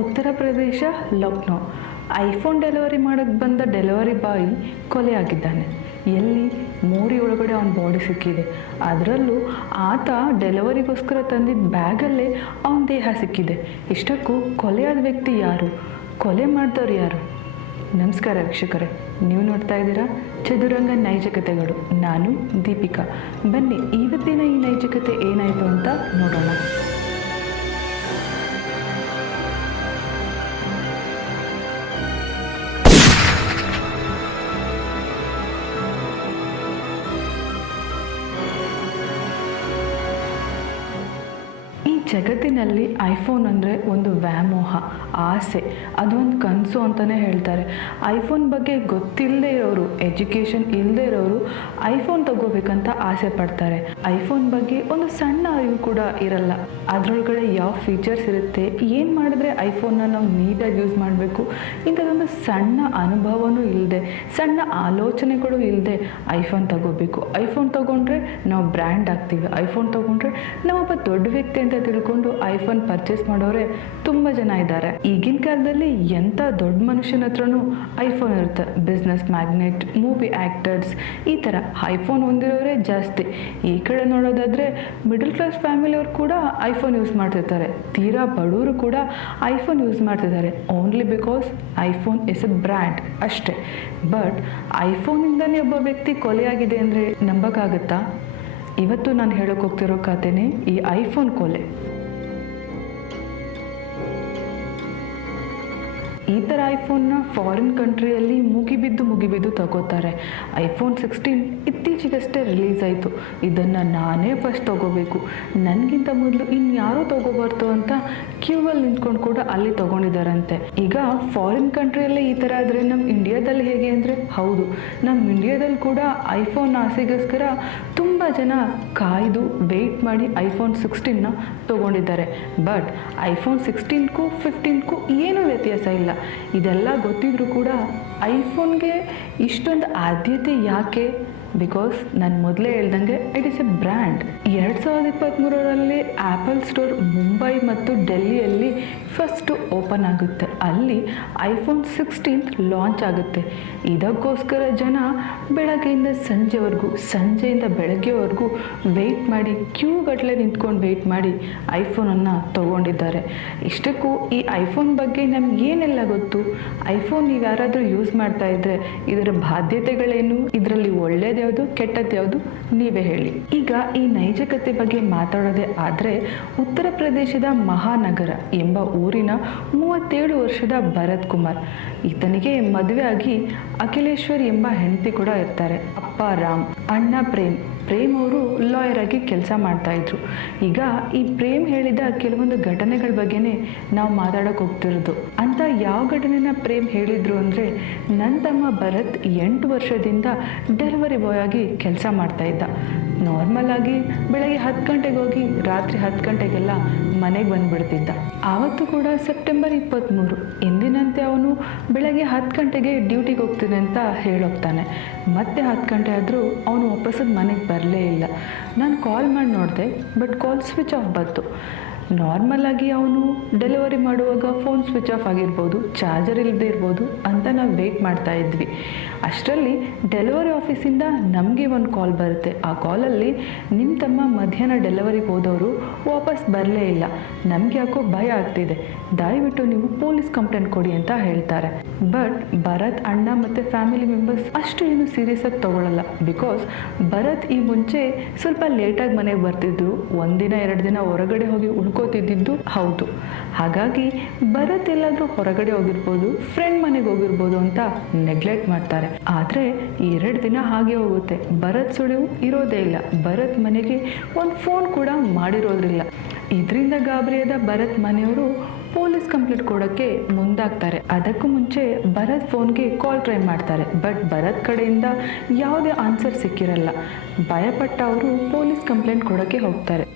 Uttar Pradesh Lucknow. IPhone delivery ಮಾಡೋಕ್ಕೆ ಬಂದ delivery boy ಕೊಲೆಯಾಗಿದ್ದಾನೆ. ಎಲ್ಲಿ? ಮೋರಿ ಒಳಗಡೆ ಅವನ ಬಾಡಿ ಸಿಕ್ಕಿದೆ. ಅದರಲ್ಲೂ ಆತ ಡೆಲಿವರಿಗೋಸ್ಕರ ತಂದಿದ್ದ ಬ್ಯಾಗಲ್ಲೇ ಅವನ ದೇಹ ಸಿಕ್ಕಿದೆ. ಇಷ್ಟಕ್ಕೂ ಕೊಲೆಯಾದ ವ್ಯಕ್ತಿ ಯಾರು? ಕೊಲೆ ಮಾಡಿದವ್ರು ಯಾರು? ನಮಸ್ಕಾರ ವೀಕ್ಷಕರೇ, ನೀವು ನೋಡ್ತಾ ಇದ್ದೀರಾ ಚದುರಂಗ ನೈಜ ಕಥೆಗಳು. ನಾನು ದೀಪಿಕಾ. ಬನ್ನಿ ಇವತ್ತಿನ ಈ ನೈಜ ಕಥೆ ಏನಾಯಿತು ಅಂತ ನೋಡೋಣ. ಜಗತ್ತಿನಲ್ಲಿ ಐಫೋನ್ ಅಂದರೆ ಒಂದು ವ್ಯಾಮೋಹ, ಆಸೆ, ಅದೊಂದು ಕನಸು ಅಂತಲೇ ಹೇಳ್ತಾರೆ. ಐಫೋನ್ ಬಗ್ಗೆ ಗೊತ್ತಿಲ್ಲದೆ ಇರೋರು, ಎಜುಕೇಷನ್ ಇಲ್ಲದೆ ಇರೋರು ಐಫೋನ್ ತಗೋಬೇಕಂತ ಆಸೆ ಪಡ್ತಾರೆ. ಐಫೋನ್ ಬಗ್ಗೆ ಒಂದು ಸಣ್ಣ ಅರಿವು ಕೂಡ ಇರಲ್ಲ. ಅದರೊಳಗಡೆ ಯಾವ ಫೀಚರ್ಸ್ ಇರುತ್ತೆ, ಏನು ಮಾಡಿದ್ರೆ ಐಫೋನ್ನ ನಾವು ನೀಟಾಗಿ ಯೂಸ್ ಮಾಡಬೇಕು, ಇಂಥದ್ದೊಂದು ಸಣ್ಣ ಅನುಭವನೂ ಇಲ್ಲದೆ, ಸಣ್ಣ ಆಲೋಚನೆಗಳು ಇಲ್ಲದೆ ಐಫೋನ್ ತಗೋಬೇಕು. ಐಫೋನ್ ತೊಗೊಂಡ್ರೆ ನಾವು ಬ್ರ್ಯಾಂಡ್ ಆಗ್ತೀವಿ, ಐಫೋನ್ ತೊಗೊಂಡ್ರೆ ನಾವೊಬ್ಬ ದೊಡ್ಡ ವ್ಯಕ್ತಿ ಅಂತ ತಿಳ್ಕೊಂಡು ಐಫೋನ್ ಪರ್ಚೇಸ್ ಮಾಡೋರೆ ತುಂಬ ಜನ ಇದ್ದಾರೆ. ಈಗಿನ ಕಾಲದಲ್ಲಿ ಎಂಥ ದೊಡ್ಡ ಮನುಷ್ಯನ ಹತ್ರನೂ ಐಫೋನ್ ಇರುತ್ತೆ. ಬಿಸ್ನೆಸ್ ಮ್ಯಾಗ್ನೆಟ್, ಮೂವಿ ಆ್ಯಕ್ಟರ್ಸ್, ಈ ಥರ ಐಫೋನ್ ಹೊಂದಿರೋರೇ ಜಾಸ್ತಿ. ಈ ಕಡೆ ನೋಡೋದಾದರೆ ಮಿಡಲ್ ಕ್ಲಾಸ್ ಫ್ಯಾಮಿಲಿಯವ್ರು ಕೂಡ ಐಫೋನ್ ಯೂಸ್ ಮಾಡ್ತಿರ್ತಾರೆ. ತೀರಾ ಬಡವರು ಕೂಡ ಐಫೋನ್ ಯೂಸ್ ಮಾಡ್ತಿದ್ದಾರೆ. Only because iPhone is A brand ಅಷ್ಟೇ. ಬಟ್ ಐಫೋನಿಂದಲೇ ಒಬ್ಬ ವ್ಯಕ್ತಿ ಕೊಲೆಯಾಗಿದೆ ಅಂದರೆ ನಂಬಕ್ಕಾಗತ್ತಾ? ಇವತ್ತು ನಾನು ಹೇಳೋಕೆ ಹೋಗ್ತಿರೋ ಕಥೆನೇ ಈ ಐಫೋನ್ ಕೊಲೆ. ಈ ಥರ ಐಫೋನ್ನ ಫಾರಿನ್ ಕಂಟ್ರಿಯಲ್ಲಿ ಮುಗಿಬಿದ್ದು ತಗೋತಾರೆ. ಐಫೋನ್ 16 ಇತ್ತೀಚೆಗಷ್ಟೇ ರಿಲೀಸ್ ಆಯಿತು. ಇದನ್ನು ನಾನೇ ಫಸ್ಟ್ ತೊಗೋಬೇಕು, ನನಗಿಂತ ಮೊದಲು ಇನ್ಯಾರೂ ತೊಗೋಬಾರ್ದು ಅಂತ ಕ್ಯೂವಲ್ಲಿ ನಿಂತ್ಕೊಂಡು ಕೂಡ ಅಲ್ಲಿ ತೊಗೊಂಡಿದ್ದಾರಂತೆ. ಈಗ ಫಾರಿನ್ ಕಂಟ್ರಿಯಲ್ಲೇ ಈ ಥರ ಆದರೆ ನಮ್ಮ ಇಂಡಿಯಾದಲ್ಲಿ ಹೇಗೆ ಅಂದರೆ, ಹೌದು, ನಮ್ಮ ಇಂಡಿಯಾದಲ್ಲಿ ಕೂಡ ಐಫೋನ್ ಆಸೆಗೋಸ್ಕರ ತುಂಬ ಜನ ಕಾಯ್ದು ವೆಯ್ಟ್ ಮಾಡಿ ಐಫೋನ್ 16ನ ತೊಗೊಂಡಿದ್ದಾರೆ. ಬಟ್ ಐಫೋನ್ 16ಕ್ಕೂ 15ಕ್ಕೂ ಏನೂ ವ್ಯತ್ಯಾಸ ಇಲ್ಲ. ಇದೆಲ್ಲ ಗೊತ್ತಿದ್ರೂ ಕೂಡ ಐಫೋನ್ಗೆ ಇಷ್ಟೊಂದು ಆದ್ಯತೆ ಯಾಕೆ? ಬಿಕಾಸ್ ನಾನು ಮೊದಲೇ ಹೇಳ್ದಂಗೆ ಇಟ್ ಈಸ್ ಎ ಬ್ರ್ಯಾಂಡ್. 2023ರಲ್ಲಿ ಆ್ಯಪಲ್ ಸ್ಟೋರ್ ಮುಂಬೈ ಮತ್ತು ಡೆಲ್ಲಿಯಲ್ಲಿ ಫಸ್ಟು ಓಪನ್ ಆಗುತ್ತೆ. ಅಲ್ಲಿ ಐಫೋನ್ 16 ಲಾಂಚ್ ಆಗುತ್ತೆ. ಇದಕ್ಕೋಸ್ಕರ ಜನ ಬೆಳಗ್ಗೆಯಿಂದ ಸಂಜೆವರೆಗೂ, ಸಂಜೆಯಿಂದ ಬೆಳಗ್ಗೆವರೆಗೂ ವೆಯ್ಟ್ ಮಾಡಿ, ಕ್ಯೂ ಗಟ್ಟಲೆ ನಿಂತ್ಕೊಂಡು ವೆಯ್ಟ್ ಮಾಡಿ ಐಫೋನನ್ನು ತೊಗೊಂಡಿದ್ದಾರೆ. ಇಷ್ಟಕ್ಕೂ ಈ ಐಫೋನ್ ಬಗ್ಗೆ ನಮಗೇನೆಲ್ಲ ಗೊತ್ತು? ಐಫೋನ್ ನೀವು ಯಾರಾದರೂ ಯೂಸ್ ಮಾಡ್ತಾ ಇದ್ದರೆ ಇದರ ಬಾಧ್ಯತೆಗಳೇನು, ಇದರಲ್ಲಿ ಒಳ್ಳೇದು ಯಾವುದು, ಕೆಟ್ಟದ್ದು ಯಾವುದು, ನೀವೇ ಹೇಳಿ. ಈಗ ಈ ನೈಜ ಕಥೆ ಬಗ್ಗೆ ಮಾತಾಡೋದೇ ಆದರೆ, ಉತ್ತರ ಪ್ರದೇಶದ ಮಹಾನಗರ ಎಂಬ ಊರಿನ 37 ವರ್ಷದ ಭರತ್ ಕುಮಾರ್, ಈತನಿಗೆ ಮದುವೆ ಆಗಿ ಅಖಿಲೇಶ್ವರ್ ಎಂಬ ಹೆಂಡತಿ ಕೂಡ ಇರ್ತಾರೆ. ಅಪ್ಪ ರಾಮ್, ಅಣ್ಣ ಪ್ರೇಮ್ ಅವರು ಲಾಯರ್ ಆಗಿ ಕೆಲಸ ಮಾಡ್ತಾಯಿದ್ರು. ಈಗ ಈ ಪ್ರೇಮ್ ಹೇಳಿದ ಕೆಲವೊಂದು ಘಟನೆಗಳ ಬಗ್ಗೆನೇ ನಾವು ಮಾತಾಡೋಕೆ ಹೋಗ್ತಿರೋದು. ಅಂತ ಯಾವ ಘಟನೆನ ಪ್ರೇಮ್ ಹೇಳಿದರು ಅಂದರೆ, ನನ್ನ ತಮ್ಮ ಭರತ್ 8 ವರ್ಷದಿಂದ ಡೆಲಿವರಿ ಬಾಯ್ ಆಗಿ ಕೆಲಸ ಮಾಡ್ತಾಯಿದ್ದ. ನಾರ್ಮಲ್ ಆಗಿ ಬೆಳಗ್ಗೆ 10 ಗಂಟೆಗೆ ಹೋಗಿ ರಾತ್ರಿ 10 ಗಂಟೆಗೆಲ್ಲ ಮನೆಗೆ ಬಂದುಬಿಡ್ತಿದ್ದ. ಆವತ್ತು ಕೂಡ ಸೆಪ್ಟೆಂಬರ್ 23 ಎಂದಿನಂತೆ ಅವನು ಬೆಳಗ್ಗೆ 10 ಗಂಟೆಗೆ ಡ್ಯೂಟಿಗೆ ಹೋಗ್ತೀನಿ ಅಂತ ಹೇಳೋಗ್ತಾನೆ. ಮತ್ತೆ 10 ಗಂಟೆ ಆದರೂ ಅವನು ವಾಪಸ್ಸು ಮನೆಗೆ ಬರಲೇ ಇಲ್ಲ. ನಾನು ಕಾಲ್ ಮಾಡಿ ನೋಡಿದೆ, ಬಟ್ ಕಾಲ್ ಸ್ವಿಚ್ ಆಫ್ ಬಂತು. ನಾರ್ಮಲ್ ಆಗಿ ಅವನು ಡೆಲಿವರಿ ಮಾಡುವಾಗ ಫೋನ್ ಸ್ವಿಚ್ ಆಫ್ ಆಗಿರ್ಬೋದು, ಚಾರ್ಜರ್ ಇಲ್ಲದೆ ಇರ್ಬೋದು ಅಂತ ನಾವು ವೆಯ್ಟ್ ಮಾಡ್ತಾ ಇದ್ವಿ. ಅಷ್ಟರಲ್ಲಿ ಡೆಲಿವರಿ ಆಫೀಸಿಂದ ನಮಗೆ ಒಂದು ಕಾಲ್ ಬರುತ್ತೆ. ಆ ಕಾಲಲ್ಲಿ ನಿಮ್ಮ ತಮ್ಮ ಮಧ್ಯಾಹ್ನ ಡೆಲಿವರಿಗೆ ಹೋದವರು ವಾಪಸ್ ಬರಲೇ ಇಲ್ಲ, ನಮಗೆ ಯಾಕೋ ಭಯ ಆಗ್ತಿದೆ, ದಯವಿಟ್ಟು ನೀವು ಪೊಲೀಸ್ ಕಂಪ್ಲೇಂಟ್ ಕೊಡಿ ಅಂತ ಹೇಳ್ತಾರೆ. ಬಟ್ ಭರತ್ ಅಣ್ಣ ಮತ್ತು ಫ್ಯಾಮಿಲಿ ಮೆಂಬರ್ಸ್ ಅಷ್ಟು ಏನು ಸೀರಿಯಸ್ ಆಗಿ ತೊಗೊಳ್ಳಲ್ಲ. ಬಿಕಾಸ್ ಭರತ್ ಈ ಮುಂಚೆ ಸ್ವಲ್ಪ ಲೇಟಾಗಿ ಮನೆಗೆ ಬರ್ತಿದ್ರು, 1 ದಿನ 2 ದಿನ ಹೊರಗಡೆ ಹೋಗಿ ಉಳ್ಕೋತಿದ್ದು ಹೌದು. ಹಾಗಾಗಿ ಭರತ್ ಎಲ್ಲಾದರೂ ಹೊರಗಡೆ ಹೋಗಿರ್ಬೋದು, ಫ್ರೆಂಡ್ ಮನೆಗೆ ಹೋಗಿರ್ಬೋದು ಅಂತ ನೆಗ್ಲೆಕ್ಟ್ ಮಾಡ್ತಾರೆ. ಆದರೆ 2 ದಿನ ಹಾಗೆ ಹೋಗುತ್ತೆ, ಭರತ್ ಸುಳಿವು ಇರೋದೇ ಇಲ್ಲ. ಭರತ್ ಮನೆಗೆ ಒಂದು ಫೋನ್ ಕೂಡ ಮಾಡಿರೋದಿಲ್ಲ. ಇದರಿಂದ ಗಾಬರಿಯಾದ ಭರತ್ ಮನೆಯವರು ಪೊಲೀಸ್ ಕಂಪ್ಲೇಂಟ್ ಕೊಡೋಕ್ಕೆ ಮುಂದಾಗ್ತಾರೆ. ಅದಕ್ಕೂ ಮುಂಚೆ ಭರತ್ ಫೋನ್ಗೆ ಕಾಲ್ ಟ್ರೈ ಮಾಡ್ತಾರೆ. ಬಟ್ ಭರತ್ ಕಡೆಯಿಂದ ಯಾವುದೇ ಆನ್ಸರ್ ಸಿಕ್ಕಿರಲ್ಲ. ಭಯಪಟ್ಟ ಅವರು ಪೊಲೀಸ್ ಕಂಪ್ಲೇಂಟ್ ಕೊಡೋಕ್ಕೆ ಹೋಗ್ತಾರೆ.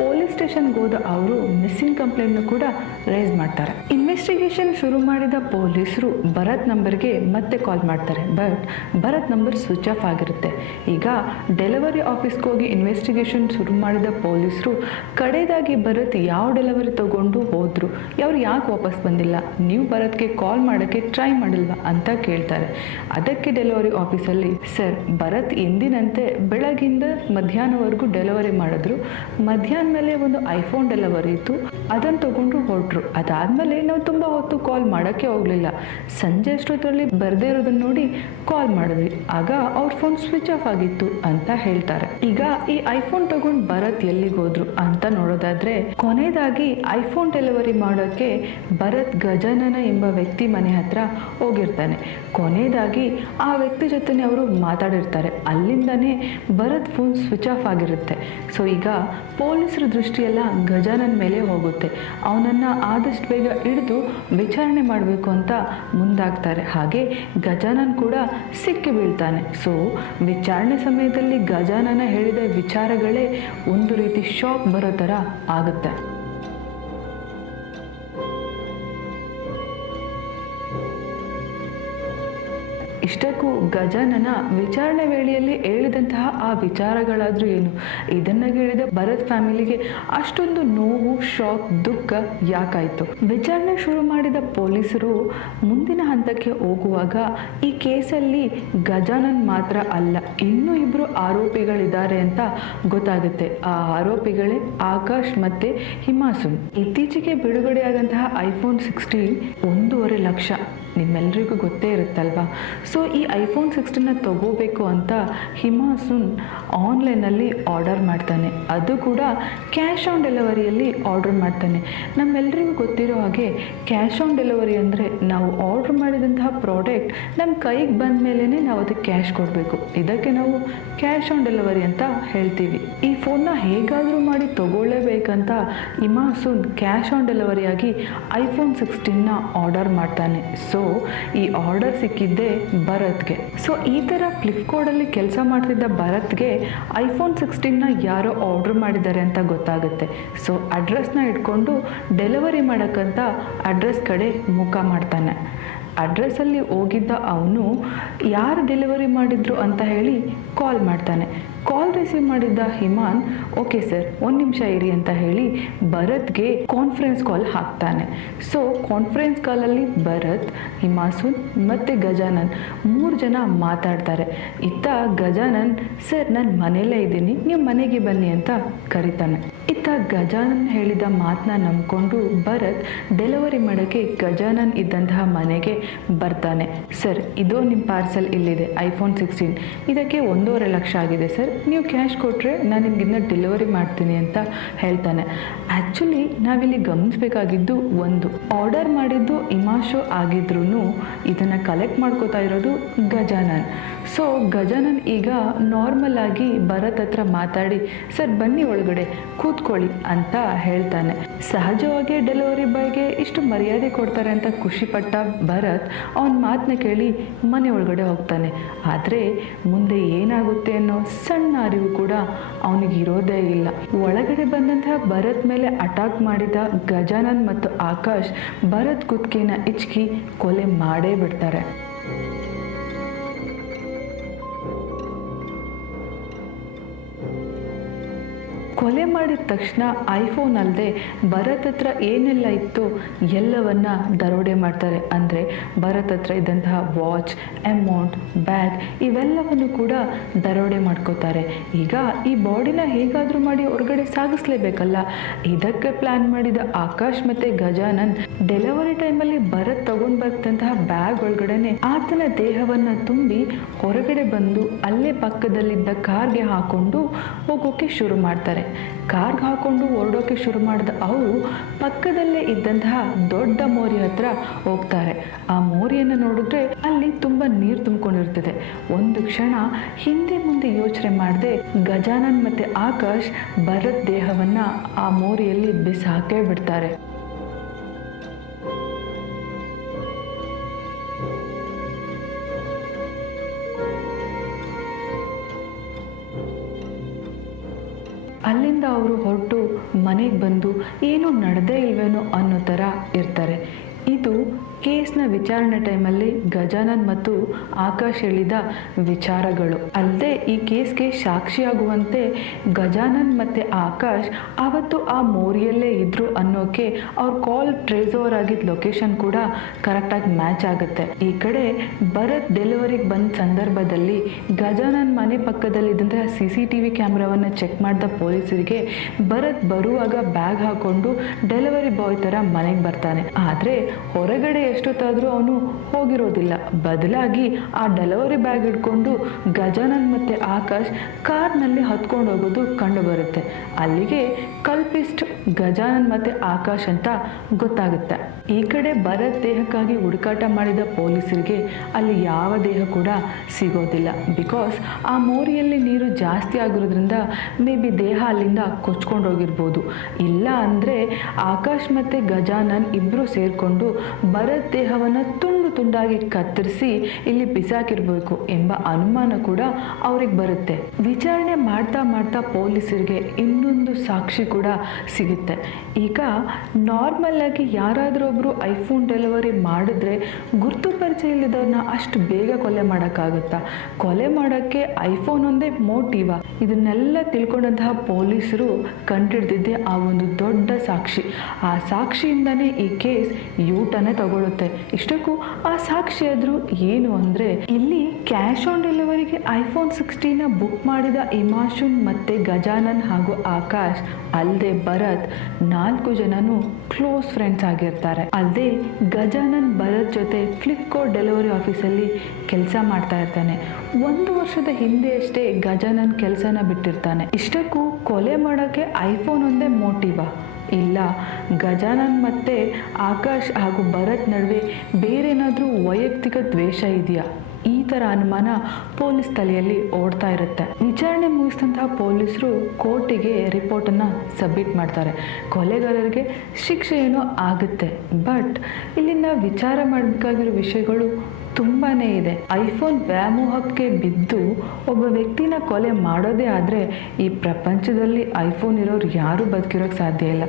ಪೊಲೀಸ್ ಪೊಲೀಸ್ ಸ್ಟೇಷನ್ಗೆ ಹೋದ ಅವರು ಮಿಸ್ಸಿಂಗ್ ಕಂಪ್ಲೇಂಟ್ನು ಕೂಡ ರೈಸ್ ಮಾಡ್ತಾರೆ. ಇನ್ವೆಸ್ಟಿಗೇಷನ್ ಶುರು ಮಾಡಿದ ಪೊಲೀಸರು ಭರತ್ ನಂಬರ್ಗೆ ಮತ್ತೆ ಕಾಲ್ ಮಾಡ್ತಾರೆ. But Bharath number switch off ಆಗಿರುತ್ತೆ. ಈಗ ಡೆಲಿವರಿ ಆಫೀಸ್ಗೆ ಹೋಗಿ ಇನ್ವೆಸ್ಟಿಗೇಷನ್ ಶುರು ಮಾಡಿದ ಪೊಲೀಸರು ಕಡೆದಾಗಿ ಭರತ್ ಯಾವ ಡೆಲಿವರಿ ತಗೊಂಡು ಹೋದ್ರು, ಅವ್ರು ಯಾಕೆ ವಾಪಸ್ ಬಂದಿಲ್ಲ, ನೀವು ಭರತ್ಗೆ ಕಾಲ್ ಮಾಡೋಕ್ಕೆ ಟ್ರೈ ಮಾಡಿಲ್ವಾ ಅಂತ ಕೇಳ್ತಾರೆ. ಅದಕ್ಕೆ ಡೆಲಿವರಿ ಆಫೀಸಲ್ಲಿ, ಸರ್ ಭರತ್ ಎಂದಿನಂತೆ ಬೆಳಗಿಂದ ಮಧ್ಯಾಹ್ನವರೆಗೂ ಡೆಲಿವರಿ ಮಾಡಿದ್ರು, ಮಧ್ಯಾಹ್ನ ಮೇಲೆ ಒಂದು ಐಫೋನ್ ಡೆಲಿವರಿ ಇತ್ತು, ಅದನ್ನು ತಗೊಂಡು ಹೊರಟ್ರು. ಅದಾದಮೇಲೆ ನಾವು ತುಂಬ ಹೊತ್ತು ಕಾಲ್ ಮಾಡೋಕ್ಕೆ ಹೋಗಲಿಲ್ಲ, ಸಂಜೆ ಅಷ್ಟೊತ್ತರಲ್ಲಿ ಬರದೇ ಇರೋದನ್ನ ನೋಡಿ ಕಾಲ್ ಮಾಡಿದ್ವಿ, ಆಗ ಅವ್ರ ಫೋನ್ ಸ್ವಿಚ್ ಆಫ್ ಆಗಿತ್ತು ಅಂತ ಹೇಳ್ತಾರೆ. ಈಗ ಈ ಐಫೋನ್ ತಗೊಂಡು ಭರತ್ ಎಲ್ಲಿಗೆ ಹೋದ್ರು ಅಂತ ನೋಡೋದಾದ್ರೆ, ಕೊನೆಯದಾಗಿ ಐಫೋನ್ ಡೆಲಿವರಿ ಮಾಡೋಕ್ಕೆ ಭರತ್ ಗಜಾನನ ಎಂಬ ವ್ಯಕ್ತಿ ಮನೆ ಹತ್ರ ಹೋಗಿರ್ತಾನೆ. ಕೊನೆಯದಾಗಿ ಆ ವ್ಯಕ್ತಿ ಜೊತೆನೆ ಅವರು ಮಾತಾಡಿರ್ತಾರೆ. ಅಲ್ಲಿಂದನೇ ಭರತ್ ಫೋನ್ ಸ್ವಿಚ್ ಆಫ್ ಆಗಿರುತ್ತೆ. ಸೊ ಈಗ ಪೊಲೀಸರ ದೃಷ್ಟಿಯೆಲ್ಲ ಗಜಾನನ್ ಮೇಲೆ ಹೋಗುತ್ತೆ. ಅವನನ್ನು ಆದಷ್ಟು ಬೇಗ ಹಿಡಿದು ವಿಚಾರಣೆ ಮಾಡಬೇಕು ಅಂತ ಮುಂದಾಗ್ತಾರೆ. ಹಾಗೆ ಗಜಾನನ್ ಕೂಡ ಸಿಕ್ಕಿ ಬೀಳ್ತಾನೆ. ಸೊ ವಿಚಾರಣೆ ಸಮಯದಲ್ಲಿ ಗಜಾನನ ಹೇಳಿದ ವಿಚಾರಗಳೇ ಒಂದು ರೀತಿ ಶಾಕ್ ಬರೋ ಥರ ಆಗುತ್ತೆ. ಇಷ್ಟಕ್ಕೂ ಗಜಾನನ ವಿಚಾರಣೆ ವೇಳೆಯಲ್ಲಿ ಹೇಳಿದಂತಹ ಆ ವಿಚಾರಗಳಾದರೂ ಏನು, ಇದನ್ನು ಕೇಳಿದ ಭರತ್ ಫ್ಯಾಮಿಲಿಗೆ ಅಷ್ಟೊಂದು ನೋವು, ಶಾಕ್, ದುಃಖ ಯಾಕಾಯಿತು? ವಿಚಾರಣೆ ಶುರು ಮಾಡಿದ ಪೊಲೀಸರು ಮುಂದಿನ ಹಂತಕ್ಕೆ ಹೋಗುವಾಗ ಈ ಕೇಸಲ್ಲಿ ಗಜಾನನ್ ಮಾತ್ರ ಅಲ್ಲ, ಇನ್ನೂ ಇಬ್ಬರು ಆರೋಪಿಗಳಿದ್ದಾರೆ ಅಂತ ಗೊತ್ತಾಗುತ್ತೆ. ಆ ಆರೋಪಿಗಳೇ ಆಕಾಶ್ ಮತ್ತೆ ಹಿಮಾಸುನ್. ಇತ್ತೀಚೆಗೆ ಬಿಡುಗಡೆಯಾದಂತಹ ಐಫೋನ್ 16 1.5 ಲಕ್ಷ ನಿಮ್ಮೆಲ್ಲರಿಗೂ ಗೊತ್ತೇ ಇರುತ್ತಲ್ವಾ. ಸೊ ಈ ಐಫೋನ್ 16ನ ತಗೋಬೇಕು ಅಂತ ಹಿಮಾಸುನ್ ಆನ್ಲೈನಲ್ಲಿ ಆರ್ಡರ್ ಮಾಡ್ತಾನೆ. ಅದು ಕೂಡ ಕ್ಯಾಶ್ ಆನ್ ಡೆಲಿವರಿಯಲ್ಲಿ ಆರ್ಡರ್ ಮಾಡ್ತಾನೆ. ನಮ್ಮೆಲ್ಲರಿಗೂ ಗೊತ್ತಿರೋ ಹಾಗೆ ಕ್ಯಾಶ್ ಆನ್ ಡೆಲಿವರಿ ಅಂದರೆ ನಾವು ಆರ್ಡರ್ ಮಾಡಿದಂತಹ ಪ್ರಾಡಕ್ಟ್ ನಮ್ಮ ಕೈಗೆ ಬಂದ ಮೇಲೇ ನಾವು ಅದಕ್ಕೆ ಕ್ಯಾಶ್ ಕೊಡಬೇಕು. ಇದಕ್ಕೆ ನಾವು ಕ್ಯಾಶ್ ಆನ್ ಡೆಲಿವರಿ ಅಂತ ಹೇಳ್ತೀವಿ. ಈ ಫೋನ್ನ ಹೇಗಾದರೂ ಮಾಡಿ ತಗೊಳ್ಳೇಬೇಕಂತ ಹಿಮಾಸುನ್ ಕ್ಯಾಶ್ ಆನ್ ಡೆಲಿವರಿಯಾಗಿ ಐಫೋನ್ 16ನ ಆರ್ಡರ್ ಮಾಡ್ತಾನೆ. ಸೊ ಈ ಆರ್ಡರ್ ಸಿಕ್ಕಿದ್ದೆ ಭರತ್ಗೆ. ಸೊ ಈ ಥರ ಫ್ಲಿಪ್ಕಾರ್ಟಲ್ಲಿ ಕೆಲಸ ಮಾಡ್ತಿದ್ದ ಭರತ್ಗೆ ಐಫೋನ್ 16ನ ಯಾರೋ ಆರ್ಡರ್ ಮಾಡಿದ್ದಾರೆ ಅಂತ ಗೊತ್ತಾಗುತ್ತೆ. ಸೊ ಅಡ್ರೆಸ್ನ ಇಟ್ಕೊಂಡು ಡೆಲಿವರಿ ಮಾಡೋಕ್ಕಂತ ಅಡ್ರೆಸ್ ಕಡೆ ಮುಖ ಮಾಡ್ತಾನೆ. ಅಡ್ರೆಸ್ಸಲ್ಲಿ ಹೋಗಿದ್ದ ಅವನು ಯಾರು ಡೆಲಿವರಿ ಮಾಡಿದ್ರು ಅಂತ ಹೇಳಿ ಕಾಲ್ ಮಾಡ್ತಾನೆ. ಕಾಲ್ ರಿಸೀವ್ ಮಾಡಿದ್ದ ಹಿಮಾನ್, ಓಕೆ ಸರ್ 1 ನಿಮಿಷ ಇರಿ ಅಂತ ಹೇಳಿ ಭರತ್ಗೆ ಕಾನ್ಫರೆನ್ಸ್ ಕಾಲ್ ಹಾಕ್ತಾನೆ. ಸೊ ಕಾನ್ಫರೆನ್ಸ್ ಕಾಲಲ್ಲಿ ಭರತ್, ಹಿಮಾಸುನ್ ಮತ್ತು ಗಜಾನನ್ 3 ಜನ ಮಾತಾಡ್ತಾರೆ. ಇತ್ತ ಗಜಾನನ್, ಸರ್ ನಾನು ಮನೆಯಲ್ಲೇ ಇದ್ದೀನಿ, ನೀವು ಮನೆಗೆ ಬನ್ನಿ ಅಂತ ಕರೀತಾನೆ. ಇತ್ತ ಗಜಾನನ್ ಹೇಳಿದ ಮಾತನ್ನ ನಂಬಿಕೊಂಡು ಭರತ್ ಡೆಲಿವರಿ ಮಾಡೋಕ್ಕೆ ಗಜಾನನ್ ಇದ್ದಂತಹ ಮನೆಗೆ ಬರ್ತಾನೆ. ಸರ್ ಇದು ನಿಮ್ಮ ಪಾರ್ಸಲ್ ಇಲ್ಲಿದೆ, ಐಫೋನ್ 16, ಇದಕ್ಕೆ 1.5 ಲಕ್ಷ ಆಗಿದೆ ಸರ್, ನೀವು ಕ್ಯಾಶ್ ಕೊಟ್ಟರೆ ನಾನು ನಿಮಗಿನ್ನ ಡೆಲಿವರಿ ಮಾಡ್ತೀನಿ ಅಂತ ಹೇಳ್ತಾನೆ. ಆ್ಯಕ್ಚುಲಿ ನಾವಿಲ್ಲಿ ಗಮನಿಸಬೇಕಾಗಿದ್ದು ಒಂದು, ಆರ್ಡರ್ ಮಾಡಿದ್ದು ಹಿಮಾಶು ಆಗಿದ್ರೂ ಇದನ್ನು ಕಲೆಕ್ಟ್ ಮಾಡ್ಕೋತಾ ಇರೋದು ಗಜಾನನ್. ಸೊ ಗಜಾನನ್ ಈಗ ನಾರ್ಮಲ್ ಆಗಿ ಭರತ್ ಹತ್ರ ಮಾತಾಡಿ, ಸರ್ ಬನ್ನಿ ಒಳಗಡೆ ಕೂತ್ಕೊಳ್ಳಿ ಅಂತ ಹೇಳ್ತಾನೆ. ಸಹಜವಾಗಿ ಡೆಲಿವರಿ ಬಾಯ್ಗೆ ಇಷ್ಟು ಮರ್ಯಾದೆ ಕೊಡ್ತಾರೆ ಅಂತ ಖುಷಿಪಟ್ಟ ಭರತ್ ಅವನ ಮಾತನ್ನ ಕೇಳಿ ಮನೆ ಒಳಗಡೆ ಹೋಗ್ತಾನೆ. ಆದರೆ ಮುಂದೆ ಏನಾಗುತ್ತೆ ಅನ್ನೋ ಸಣ್ಣ ಅರಿವು ಕೂಡ ಅವನಿಗಿರೋದೇ ಇಲ್ಲ. ಒಳಗಡೆ ಬಂದಂತಹ ಭರತ್ ಮೇಲೆ ಅಟ್ಯಾಕ್ ಮಾಡಿದ ಗಜಾನನ್ ಮತ್ತು ಆಕಾಶ್ ಭರತ್ ಕುತ್ತಿಗೆನ ಇಚ್ಕಿ ಕೊಲೆ ಮಾಡೇ ಬಿಡ್ತಾರೆ. ಕೊಲೆ ಮಾಡಿದ ತಕ್ಷಣ ಐಫೋನ್ ಅಲ್ಲದೆ ಭರತ್ ಹತ್ರ ಏನೆಲ್ಲ ಇತ್ತು ಎಲ್ಲವನ್ನ ದರೋಡೆ ಮಾಡ್ತಾರೆ. ಅಂದರೆ ಭರತ್ ಹತ್ರ ಇದ್ದಂತಹ ವಾಚ್, ಅಮೌಂಟ್, ಬ್ಯಾಗ್ ಇವೆಲ್ಲವನ್ನು ಕೂಡ ದರೋಡೆ ಮಾಡ್ಕೋತಾರೆ. ಈಗ ಈ ಬಾಡಿನ ಹೇಗಾದರೂ ಮಾಡಿ ಹೊರಗಡೆ ಸಾಗಿಸ್ಲೇಬೇಕಲ್ಲ, ಇದಕ್ಕೆ ಪ್ಲ್ಯಾನ್ ಮಾಡಿದ ಆಕಾಶ್ ಮತ್ತು ಗಜಾನನ್ ಡೆಲಿವರಿ ಟೈಮಲ್ಲಿ ಭರತ್ ತಗೊಂಡು ಬರ್ತಂತಹ ಬ್ಯಾಗ್ ಒಳಗಡೆನೆ ಆತನ ದೇಹವನ್ನು ತುಂಬಿ ಹೊರಗಡೆ ಬಂದು ಅಲ್ಲೇ ಪಕ್ಕದಲ್ಲಿದ್ದ ಕಾರ್ಗೆ ಹಾಕೊಂಡು ಹೋಗೋಕ್ಕೆ ಶುರು ಮಾಡ್ತಾರೆ. ಕಾರ್ಗೆ ಹಾಕೊಂಡು ಹೊರಡೋಕೆ ಶುರು ಮಾಡಿದ ಅವರು ಪಕ್ಕದಲ್ಲೇ ಇದ್ದಂತಹ ದೊಡ್ಡ ಮೋರಿ ಹತ್ರ ಹೋಗ್ತಾರೆ. ಆ ಮೋರಿಯನ್ನು ನೋಡಿದ್ರೆ ಅಲ್ಲಿ ತುಂಬ ನೀರು ತುಂಬಿಕೊಂಡಿರ್ತದೆ. ಒಂದು ಕ್ಷಣ ಹಿಂದೆ ಮುಂದೆ ಯೋಚನೆ ಮಾಡದೆ ಗಜಾನನ್ ಮತ್ತು ಆಕಾಶ್ ಭರತ್ ದೇಹವನ್ನು ಆ ಮೋರಿಯಲ್ಲಿ ಬಿಸಾಕೇ ಬಿಡ್ತಾರೆ. ಅಲ್ಲಿಂದ ಅವರು ಹೊರಟು ಮನೆಗೆ ಬಂದು ಏನೂ ನಡೆದೇ ಇಲ್ವೇನೋ ಅನ್ನೋ ಥರ ಇರ್ತಾರೆ. ಇದು ಕೇಸ್ನ ವಿಚಾರಣೆ ಟೈಮಲ್ಲಿ ಗಜಾನನ್ ಮತ್ತು ಆಕಾಶ್ ಹೇಳಿದ ವಿಚಾರಗಳು. ಅಲ್ಲದೆ ಈ ಕೇಸ್ಗೆ ಸಾಕ್ಷಿಯಾಗುವಂತೆ ಗಜಾನನ್ ಮತ್ತು ಆಕಾಶ್ ಅವತ್ತು ಆ ಮೋರಿಯಲ್ಲೇ ಇದ್ರು ಅನ್ನೋಕೆ ಅವ್ರ ಕಾಲ್ ಟ್ರೇಸೋರ್ ಆಗಿದ್ದ ಲೊಕೇಶನ್ ಕೂಡ ಕರೆಕ್ಟಾಗಿ ಮ್ಯಾಚ್ ಆಗುತ್ತೆ. ಈ ಕಡೆ ಭರತ್ ಡೆಲಿವರಿಗೆ ಬಂದ ಸಂದರ್ಭದಲ್ಲಿ ಗಜಾನನ್ ಮನೆ ಪಕ್ಕದಲ್ಲಿದ್ದಂತಹ CCTV ಕ್ಯಾಮ್ರಾವನ್ನು ಚೆಕ್ ಮಾಡಿದ ಪೊಲೀಸರಿಗೆ ಭರತ್ ಬರುವಾಗ ಬ್ಯಾಗ್ ಹಾಕೊಂಡು ಡೆಲಿವರಿ ಬಾಯ್ ಥರ ಮನೆಗೆ ಬರ್ತಾನೆ. ಆದರೆ ಹೊರಗಡೆ ಎಷ್ಟೊತ್ತಾದರೂ ಅವನು ಹೋಗಿರೋದಿಲ್ಲ. ಬದಲಾಗಿ ಆ ಡೆಲಿವರಿ ಬ್ಯಾಗ್ ಹಿಡ್ಕೊಂಡು ಗಜಾನನ್ ಮತ್ತು ಆಕಾಶ್ ಕಾರ್ನಲ್ಲಿ ಹತ್ಕೊಂಡು ಹೋಗೋದು ಕಂಡು ಬರುತ್ತೆ. ಅಲ್ಲಿಗೆ ಕಲ್ಪಿಸ್ಟ್ ಗಜಾನನ್ ಮತ್ತು ಆಕಾಶ್ ಅಂತ ಗೊತ್ತಾಗುತ್ತೆ. ಈ ಕಡೆ ಭರತ್ ದೇಹಕ್ಕಾಗಿ ಹುಡುಕಾಟ ಮಾಡಿದ ಪೊಲೀಸರಿಗೆ ಅಲ್ಲಿ ಯಾವ ದೇಹ ಕೂಡ ಸಿಗೋದಿಲ್ಲ. ಬಿಕಾಸ್ ಆ ಮೋರಿಯಲ್ಲಿ ನೀರು ಜಾಸ್ತಿ ಆಗಿರೋದ್ರಿಂದ ಮೇ ಬಿ ದೇಹ ಅಲ್ಲಿಂದ ಕೊಚ್ಕೊಂಡು ಹೋಗಿರ್ಬೋದು. ಇಲ್ಲ ಅಂದರೆ ಆಕಾಶ್ ಮತ್ತು ಗಜಾನನ್ ಇಬ್ಬರು ಸೇರಿಕೊಂಡು ಭರತ್ ದೇಹವನ್ನು ತುಂಡು ತುಂಡಾಗಿ ಕತ್ತರಿಸಿ ಇಲ್ಲಿ ಬಿಸಾಕಿರ್ಬೇಕು ಎಂಬ ಅನುಮಾನ ಕೂಡ ಅವ್ರಿಗೆ ಬರುತ್ತೆ. ವಿಚಾರಣೆ ಮಾಡ್ತಾ ಮಾಡ್ತಾ ಪೊಲೀಸರಿಗೆ ಇನ್ನೊಂದು ಸಾಕ್ಷಿ ಕೂಡ ಸಿಗುತ್ತೆ. ಈಗ ನಾರ್ಮಲ್ ಆಗಿ ಯಾರಾದರೂ ಒಬ್ರು ಐಫೋನ್ ಡೆಲಿವರಿ ಮಾಡಿದ್ರೆ ಗುರ್ತು ಪರಿಚಯ ಇಲ್ಲದವ್ರನ್ನ ಅಷ್ಟು ಬೇಗ ಕೊಲೆ ಮಾಡೋಕ್ಕಾಗುತ್ತಾ? ಕೊಲೆ ಮಾಡೋಕ್ಕೆ ಐಫೋನ್ ಒಂದೇ ಮೋಟಿವಾ? ಇದನ್ನೆಲ್ಲ ತಿಳ್ಕೊಂಡಂತಹ ಪೊಲೀಸರು ಕಂಡಿಡ್ದಿದ್ದೆ ಆ ಒಂದು ದೊಡ್ಡ ಸಾಕ್ಷಿ. ಆ ಸಾಕ್ಷಿಯಿಂದನೇ ಈ ಕೇಸ್ ಯೂಟನ್ನೇ ತಗೊಳುತ್ತೆ. ಇಷ್ಟಕ್ಕೂ ಆ ಸಾಕ್ಷಿ ಆದರೂ ಏನು ಅಂದರೆ, ಇಲ್ಲಿ ಕ್ಯಾಶ್ ಆನ್ ಡೆಲಿವರಿಗೆ ಐಫೋನ್ 16 ಬುಕ್ ಮಾಡಿದ ಇಮಾಶುನ್ ಮತ್ತು ಗಜಾನನ್ ಹಾಗೂ ಆಕಾಶ್ ಅಲ್ಲದೆ ಭರತ್ 4 ಜನನು ಕ್ಲೋಸ್ ಫ್ರೆಂಡ್ಸ್ ಆಗಿರ್ತಾರೆ. ಅಲ್ಲದೆ ಗಜಾನನ್ ಭರತ್ ಜೊತೆ ಫ್ಲಿಪ್ಕಾರ್ಟ್ ಡೆಲಿವರಿ ಆಫೀಸಲ್ಲಿ ಕೆಲಸ ಮಾಡ್ತಾ ಇರ್ತಾನೆ. 1 ವರ್ಷದ ಹಿಂದೆ ಅಷ್ಟೇ ಗಜಾನನ್ ಕೆಲಸನ ಬಿಟ್ಟಿರ್ತಾನೆ. ಇಷ್ಟಕ್ಕೂ ಕೊಲೆ ಮಾಡೋಕ್ಕೆ ಐಫೋನ್ ಒಂದೇ ಮೋಟಿವಾ? ಇಲ್ಲ, ಗಜಾನನ್ ಮತ್ತು ಆಕಾಶ್ ಹಾಗೂ ಭರತ್ ನಡುವೆ ಬೇರೇನಾದರೂ ವೈಯಕ್ತಿಕ ದ್ವೇಷ ಇದೆಯಾ? ಈ ಥರ ಅನುಮಾನ ಪೊಲೀಸ್ ತಲೆಯಲ್ಲಿ ಓಡ್ತಾ ಇರುತ್ತೆ. ವಿಚಾರಣೆ ಮುಗಿಸಿದಂತಹ ಪೊಲೀಸರು ಕೋರ್ಟಿಗೆ ರಿಪೋರ್ಟನ್ನು ಸಬ್ಮಿಟ್ ಮಾಡ್ತಾರೆ. ಕೊಲೆಗಾರರಿಗೆ ಶಿಕ್ಷೆ ಏನೋ ಆಗುತ್ತೆ. ಬಟ್ ಇಲ್ಲಿಂದ ವಿಚಾರ ಮಾಡಬೇಕಾಗಿರೋ ವಿಷಯಗಳು ತುಂಬಾ ಇದೆ. ಐಫೋನ್ ವ್ಯಾಮೋಹಕ್ಕೆ ಬಿದ್ದು ಒಬ್ಬ ವ್ಯಕ್ತಿನ ಕೊಲೆ ಮಾಡೋದೇ ಆದರೆ ಈ ಪ್ರಪಂಚದಲ್ಲಿ ಐಫೋನ್ ಇರೋರು ಯಾರೂ ಬದುಕಿರೋಕ್ಕೆ ಸಾಧ್ಯ ಇಲ್ಲ.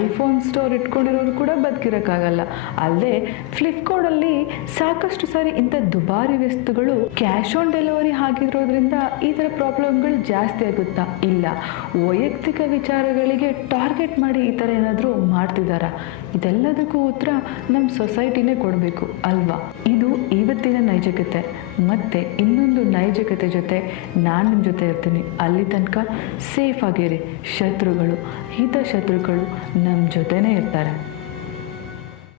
ಐಫೋನ್ ಸ್ಟೋರ್ ಇಟ್ಕೊಂಡಿರೋರು ಕೂಡ ಬದುಕಿರೋಕ್ಕಾಗಲ್ಲ. ಅಲ್ಲದೆ ಫ್ಲಿಪ್ಕಾರ್ಟಲ್ಲಿ ಸಾಕಷ್ಟು ಸಾರಿ ಇಂಥ ದುಬಾರಿ ವಸ್ತುಗಳು ಕ್ಯಾಶ್ ಆನ್ ಡೆಲಿವರಿ ಆಗಿರೋದ್ರಿಂದ ಈ ಥರ ಪ್ರಾಬ್ಲಮ್ಗಳು ಜಾಸ್ತಿ ಆಗುತ್ತಾ? ಇಲ್ಲ, ವೈಯಕ್ತಿಕ ವಿಚಾರಗಳಿಗೆ ಟಾರ್ಗೆಟ್ ಮಾಡಿ ಈ ಥರ ಏನಾದರೂ ಮಾಡ್ತಿದ್ದಾರಾ? ಇದೆಲ್ಲದಕ್ಕೂ ಉತ್ತರ ನಮ್ಮ ಸೊಸೈಟಿನೇ ಕೊಡಬೇಕು ಅಲ್ವಾ? ಇದು ಇವತ್ತಿನ ನೈಜಕತೆ. ಮತ್ತೆ ಇನ್ನೊಂದು ನೈಜಕತೆ ಜೊತೆ ನಾನು ನಿಮ್ಮ ಜೊತೆ ಇರ್ತೀನಿ. ಅಲ್ಲಿ ತನಕ ಸೇಫ್ ಆಗಿರಿ. ಶತ್ರುಗಳು, ಹಿತ ಶತ್ರುಗಳು ನಮ್ಮ ಜೊತೆನೇ ಇರ್ತಾರೆ.